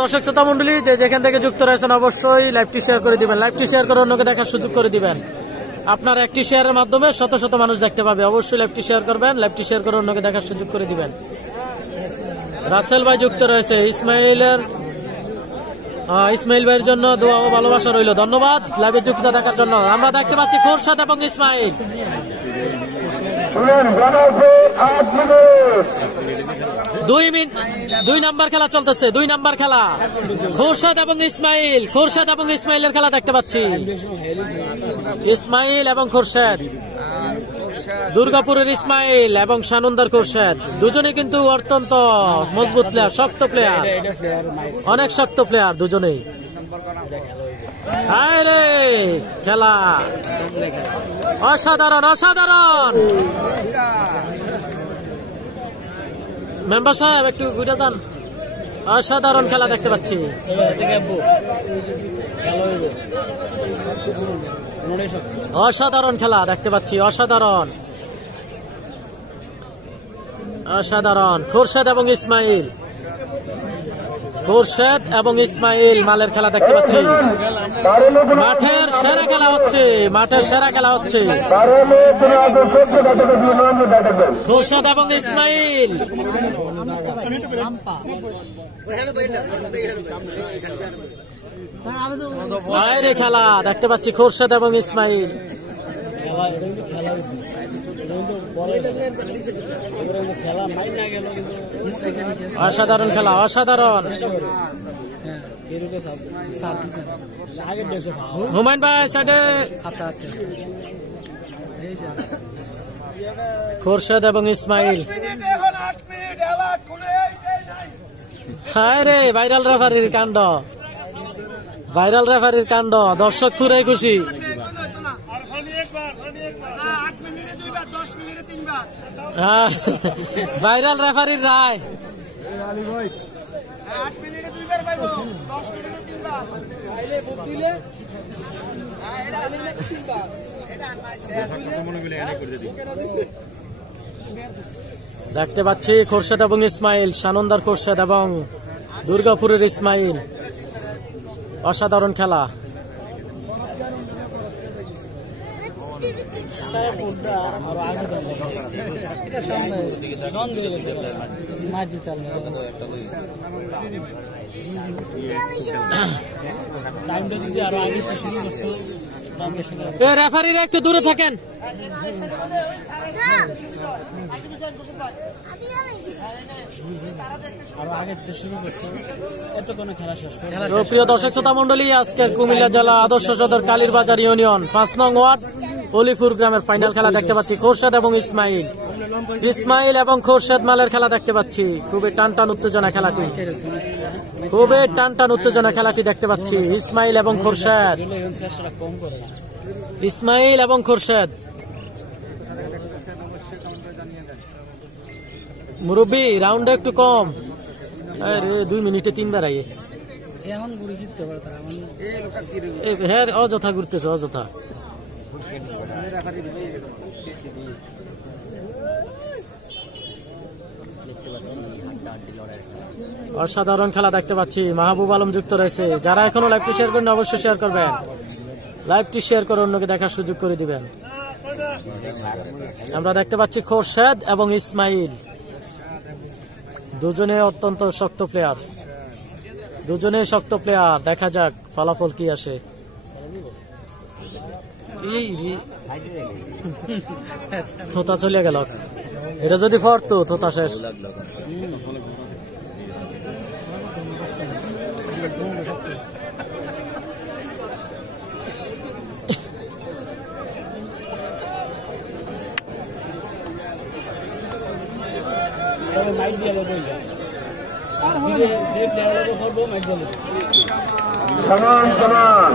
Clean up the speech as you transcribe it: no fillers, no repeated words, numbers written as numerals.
দর্শক শ্রোতা মন্ডলী যে যেখান থেকে যুক্ত রয়েছেন অবশ্যই লাইভটি শেয়ার করে দিবেন, লাইভটি শেয়ার করে অন্যকে দেখার সুযোগ করে দিবেন। আপনার একটি শেয়ারের মাধ্যমে শত শত মানুষ দেখতে পাবে, অবশ্যই লাইভটি শেয়ার করবেন, লাইভটি শেয়ার করে অন্যকে দেখার সুযোগ করে দিবেন। রাসেল ভাই যুক্ত রয়েছে, ইসমাইল ভাইয়ের জন্য দোয়া ও ভালোবাসা রইল, ধন্যবাদ লাইভে যুক্ত থাকার জন্য। আমরা দেখতে পাচ্ছি খোরশেদ এবং ইসমাইল, 2 নাম্বার খেলা চলতেছে, 2 নাম্বার খেলা খোরশেদ এবং ইসমাইল, খোরশেদ এবং ইসমাইলের খেলা দেখতে পাচ্ছি। ইসমাইল এবং খোরশেদ, দুর্গাপুরের ইসমাইল এবং সানন্দার খোরশেদ দুজনে কিন্তু অত্যন্ত মজবুত প্লেয়ার, শক্ত প্লেয়ার, অনেক শক্ত প্লেয়ার দুজনেই। আরে খেলা অসাধারণ, অসাধারণ। মেম্বার সাহেব একটু ঘুরে যান, অসাধারণ খেলা দেখতে পাচ্ছি। অসাধারণ খেলা দেখতে পাচ্ছি, অসাধারণ, অসাধারণ। খোরশেদ এবং ইসমাইল, খোরশেদ এবং ইসমাইল মালের খেলা দেখতে পাচ্ছি। মাঠের সেরা খেলা হচ্ছে, মাঠের সেরা খেলা হচ্ছে। খোরশেদ এবং ইসমাইল, বাইরে খেলা দেখতে পাচ্ছি খোরশেদ এবং ইসমাইল। অসাধারণ খেলা, অসাধারণ। হুমায়ুন ভাই সাইডে, খোরশেদ এবং ইসমাইল। হায় রে, ভাইরাল রেফারির কাণ্ড, ভাইরাল রেফারির কাণ্ড, দর্শক পুরাই খুশি। ভাইরাল রেফারির রায়। দেখতে পাচ্ছি খোরশেদ এবং ইসমাইল, সানন্দার খোরশেদ এবং দুর্গাপুরের ইসমাইল, অসাধারণ খেলা। রেফারিরা একটু দূরে থাকেন। প্রিয় দর্শক শ্রোতা মন্ডলী, আজকের কুমিল্লা জেলা আদর্শ সদর কালীরবাজার ইউনিয়ন 5 নং ওয়ার্ড অলিপুর গ্রামের ফাইনাল খেলা দেখতে পাচ্ছি। খোরশেদ এবং ইসমাইল, ইসমাইল এবং খোরশেদ মালের খেলা দেখতে পাচ্ছি। খুবই টান টান উত্তেজনা খেলাটি, খুবই টান টান উত্তেজনা খেলাটি দেখতে পাচ্ছি। ইসমাইল এবং খোরশেদ, ইসমাইল এবং খোরশেদ। মুরব্বী রাউন্ডে একটু কম, আরে 2 মিনিটে 3 বার আইয়ে হ্যাঁ, অযথা ঘুরতেছে, অযথা। অসাধারণ খেলা দেখতে পাচ্ছি। মাহবুব আলম যুক্ত রয়েছে। যারা এখনো লাইভটি শেয়ার করেন অবশ্যই শেয়ার করবেন, লাইভটি শেয়ার করে অন্যকে দেখার সুযোগ করে দিবেন। আমরা দেখতে পাচ্ছি খোরশেদ এবং ইসমাইল দুজনে অত্যন্ত শক্ত প্লেয়ার, দুজনে শক্ত প্লেয়ার। দেখা যাক ফলাফল কি আসে। থোতা চলে গেল, এটা যদি পড়তো থোতা শেষ। সমান সমান